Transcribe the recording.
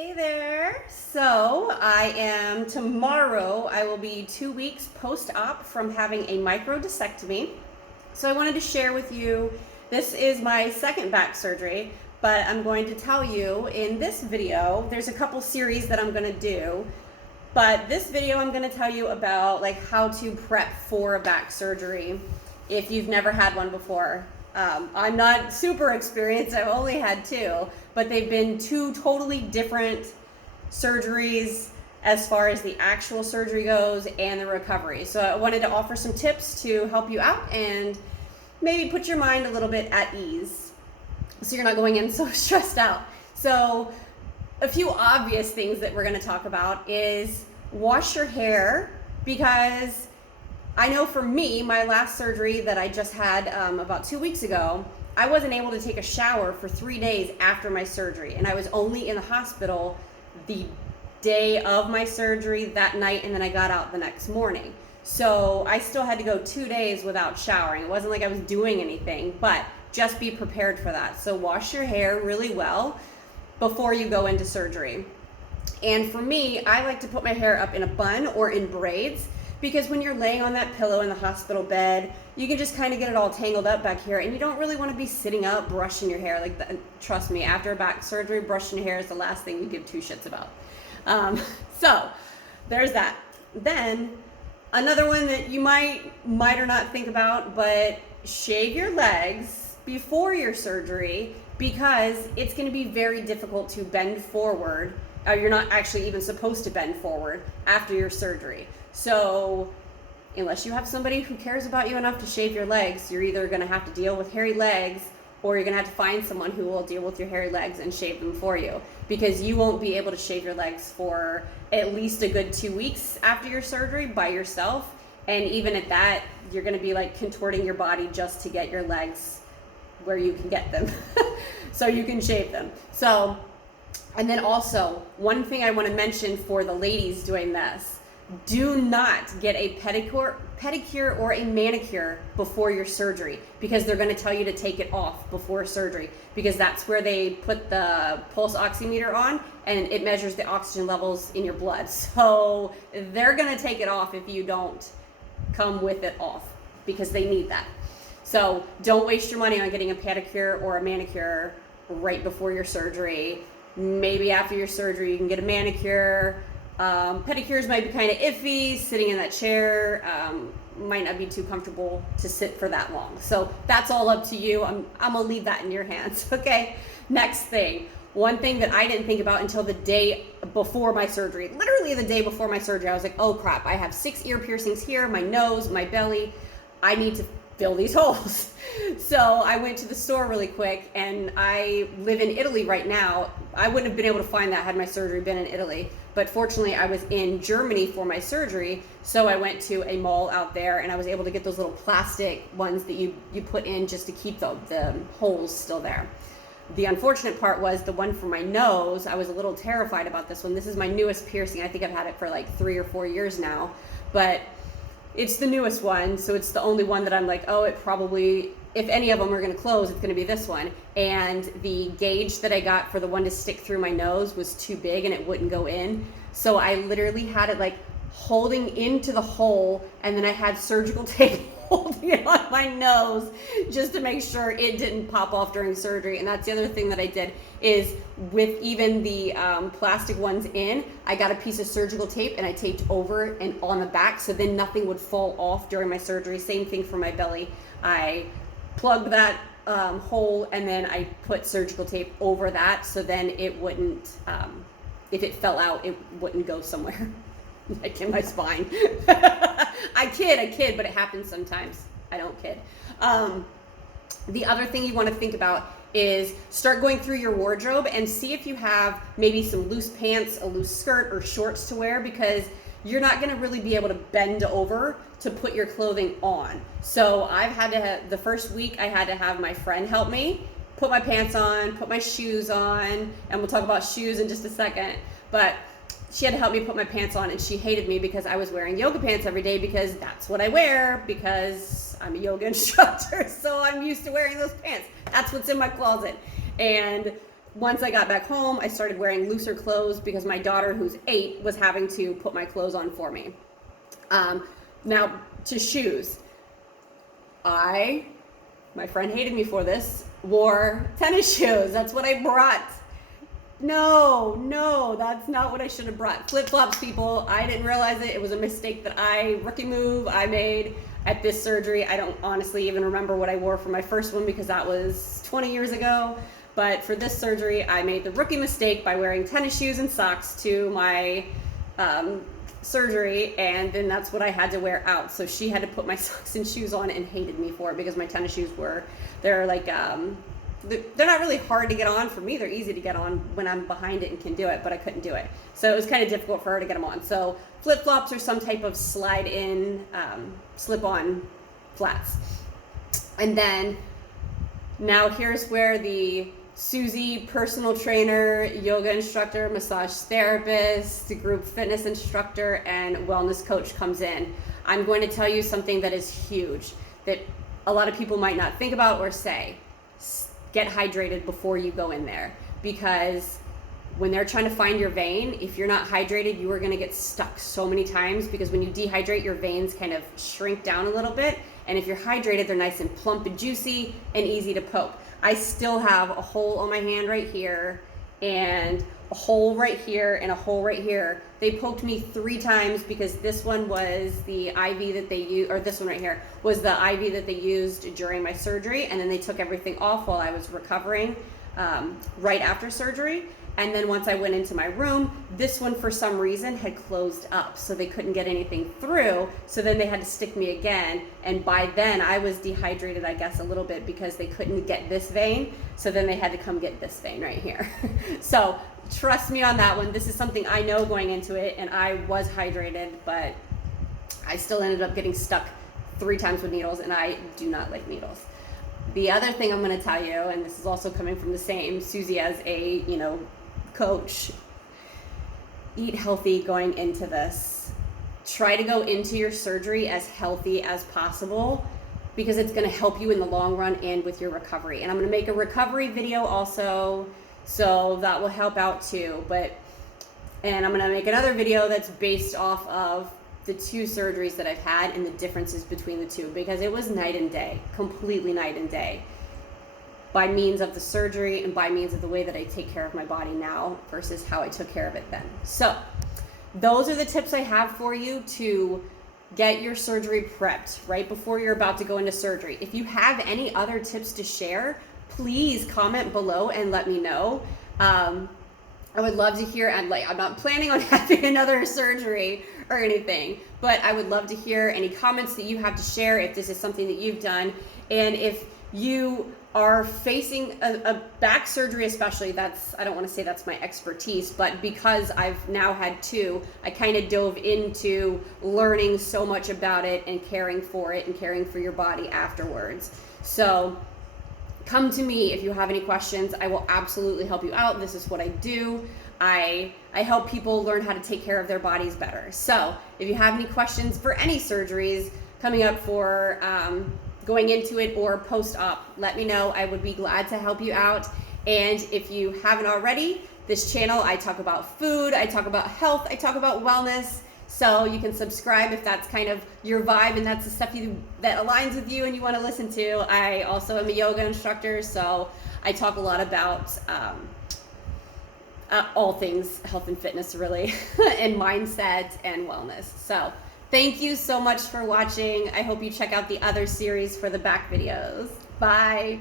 Hey there. So tomorrow I will be 2 weeks post-op from having a microdiscectomy. So I wanted to share with you, this is my second back surgery, but I'm going to tell you in this video, there's a couple series that I'm going to do, but this video I'm going to tell you about like how to prep for a back surgery if you've never had one before. I'm not super experienced, I've only had two, but they've been two totally different surgeries as far as the actual surgery goes and the recovery. So I wanted to offer some tips to help you out and maybe put your mind a little bit at ease so you're not going in so stressed out. So a few obvious things that we're going to talk about is wash your hair, because I know for me, my last surgery that I just had about 2 weeks ago, I wasn't able to take a shower for 3 days after my surgery. And I was only in the hospital the day of my surgery that night, and then I got out the next morning. So I still had to go 2 days without showering. It wasn't like I was doing anything, but just be prepared for that. So wash your hair really well before you go into surgery. And for me, I like to put my hair up in a bun or in braids, because when you're laying on that pillow in the hospital bed, you can just kind of get it all tangled up back here, and you don't really want to be sitting up brushing your hair. Trust me, after a back surgery, brushing your hair is the last thing we give two shits about. So there's that. Then another one that you might or not think about, but shave your legs before your surgery, because it's going to be very difficult to bend forward. You're not actually even supposed to bend forward after your surgery. So unless you have somebody who cares about you enough to shave your legs, you're either going to have to deal with hairy legs, or you're going to have to find someone who will deal with your hairy legs and shave them for you, because you won't be able to shave your legs for at least a good 2 weeks after your surgery by yourself. And even at that, you're going to be like contorting your body just to get your legs where you can get them so you can shave them. So, and then also one thing I want to mention for the ladies doing this: do not get a pedicure or a manicure before your surgery, because they're going to tell you to take it off before surgery, because that's where they put the pulse oximeter on and it measures the oxygen levels in your blood. So they're going to take it off if you don't come with it off, because they need that. So don't waste your money on getting a pedicure or a manicure right before your surgery. Maybe after your surgery you can get a manicure. Pedicures might be kind of iffy. Sitting in that chair might not be too comfortable to sit for that long. So that's all up to you. I'm gonna leave that in your hands. Okay. Next thing, one thing that I didn't think about until the day before my surgery, literally the day before my surgery, I was like, oh crap, I have 6 ear piercings here, my nose, my belly. I need to fill these holes. So I went to the store really quick, and I live in Italy right now. I wouldn't have been able to find that had my surgery been in Italy, but fortunately I was in Germany for my surgery, so I went to a mall out there and I was able to get those little plastic ones that you put in just to keep the holes still there. The unfortunate part was the one for my nose. I was a little terrified about this one. This is my newest piercing. I think I've had it for like 3 or 4 years now, but it's the newest one, so it's the only one that I'm like, oh, it probably, if any of them are going to close, it's going to be this one. And the gauge that I got for the one to stick through my nose was too big and it wouldn't go in. So I literally had it like holding into the hole, and then I had surgical tape holding it on my nose just to make sure it didn't pop off during surgery. And that's the other thing that I did, is with even the plastic ones in, I got a piece of surgical tape and I taped over and on the back, so then nothing would fall off during my surgery. Same thing for my belly. I plugged that hole, and then I put surgical tape over that, so then it wouldn't, if it fell out, it wouldn't go somewhere like in my spine. I kid, but it happens sometimes. I don't kid. The other thing you want to think about is start going through your wardrobe and see if you have maybe some loose pants, a loose skirt, or shorts to wear, because you're not going to really be able to bend over to put your clothing on. So I've had to have, the first week I had to have my friend help me put my pants on, put my shoes on, and we'll talk about shoes in just a second, but she had to help me put my pants on, and she hated me because I was wearing yoga pants every day, because that's what I wear, because I'm a yoga instructor, so I'm used to wearing those pants. That's what's in my closet. And once I got back home, I started wearing looser clothes because my daughter, who's 8, was having to put my clothes on for me. Now, to shoes. My friend hated me for this, wore tennis shoes. That's what I brought. No, that's not what I should have brought. Flip-flops, people. I didn't realize it. It was a mistake rookie move I made at this surgery. I don't honestly even remember what I wore for my first one because that was 20 years ago. But for this surgery, I made the rookie mistake by wearing tennis shoes and socks to my surgery, and then that's what I had to wear out. So she had to put my socks and shoes on and hated me for it because my tennis shoes they're like, they're not really hard to get on for me. They're easy to get on when I'm behind it and can do it, but I couldn't do it. So it was kind of difficult for her to get them on. So flip-flops are some type of slide-in, slip-on flats. And then now here's where the Susie personal trainer, yoga instructor, massage therapist, group fitness instructor, and wellness coach comes in. I'm going to tell you something that is huge that a lot of people might not think about or say. Get hydrated before you go in there, because when they're trying to find your vein, if you're not hydrated, you are going to get stuck so many times, because when you dehydrate, your veins kind of shrink down a little bit, and if you're hydrated, they're nice and plump and juicy and easy to poke. I still have a hole on my hand right here, and a hole right here, and a hole right here. They poked me 3 times because this one was the IV that they used, or this one right here was the IV that they used during my surgery, and then they took everything off while I was recovering right after surgery. And then once I went into my room, this one for some reason had closed up, so they couldn't get anything through. So then they had to stick me again. And by then I was dehydrated, I guess, a little bit because they couldn't get this vein. So then they had to come get this vein right here. So trust me on that one. This is something I know going into it, and I was hydrated, but I still ended up getting stuck 3 times with needles, and I do not like needles. The other thing I'm going to tell you, and this is also coming from the same Susie as a, coach, eat healthy going into this. Try to go into your surgery as healthy as possible, because it's going to help you in the long run and with your recovery. And I'm going to make a recovery video also, so that will help out too. And I'm going to make another video that's based off of the 2 surgeries that I've had and the differences between the 2, because it was night and day, completely night and day, by means of the surgery and by means of the way that I take care of my body now versus how I took care of it then. So those are the tips I have for you to get your surgery prepped right before you're about to go into surgery. If you have any other tips to share, please comment below and let me know. I would love to hear, and I'm not planning on having another surgery or anything, but I would love to hear any comments that you have to share if this is something that you've done. And if you are facing a back surgery, especially, I don't want to say that's my expertise, but because I've now had 2, I kind of dove into learning so much about it and caring for it and caring for your body afterwards. So come to me if you have any questions. I will absolutely help you out. This is what I do. I help people learn how to take care of their bodies better. So if you have any questions for any surgeries coming up for going into it or post-op, let me know. I would be glad to help you out. And if you haven't already, this channel, I talk about food, I talk about health, I talk about wellness. So you can subscribe if that's kind of your vibe and that's the stuff that aligns with you and you want to listen to. I also am a yoga instructor, so I talk a lot about all things health and fitness, really, and mindset and wellness. So thank you so much for watching. I hope you check out the other series for the back videos. Bye.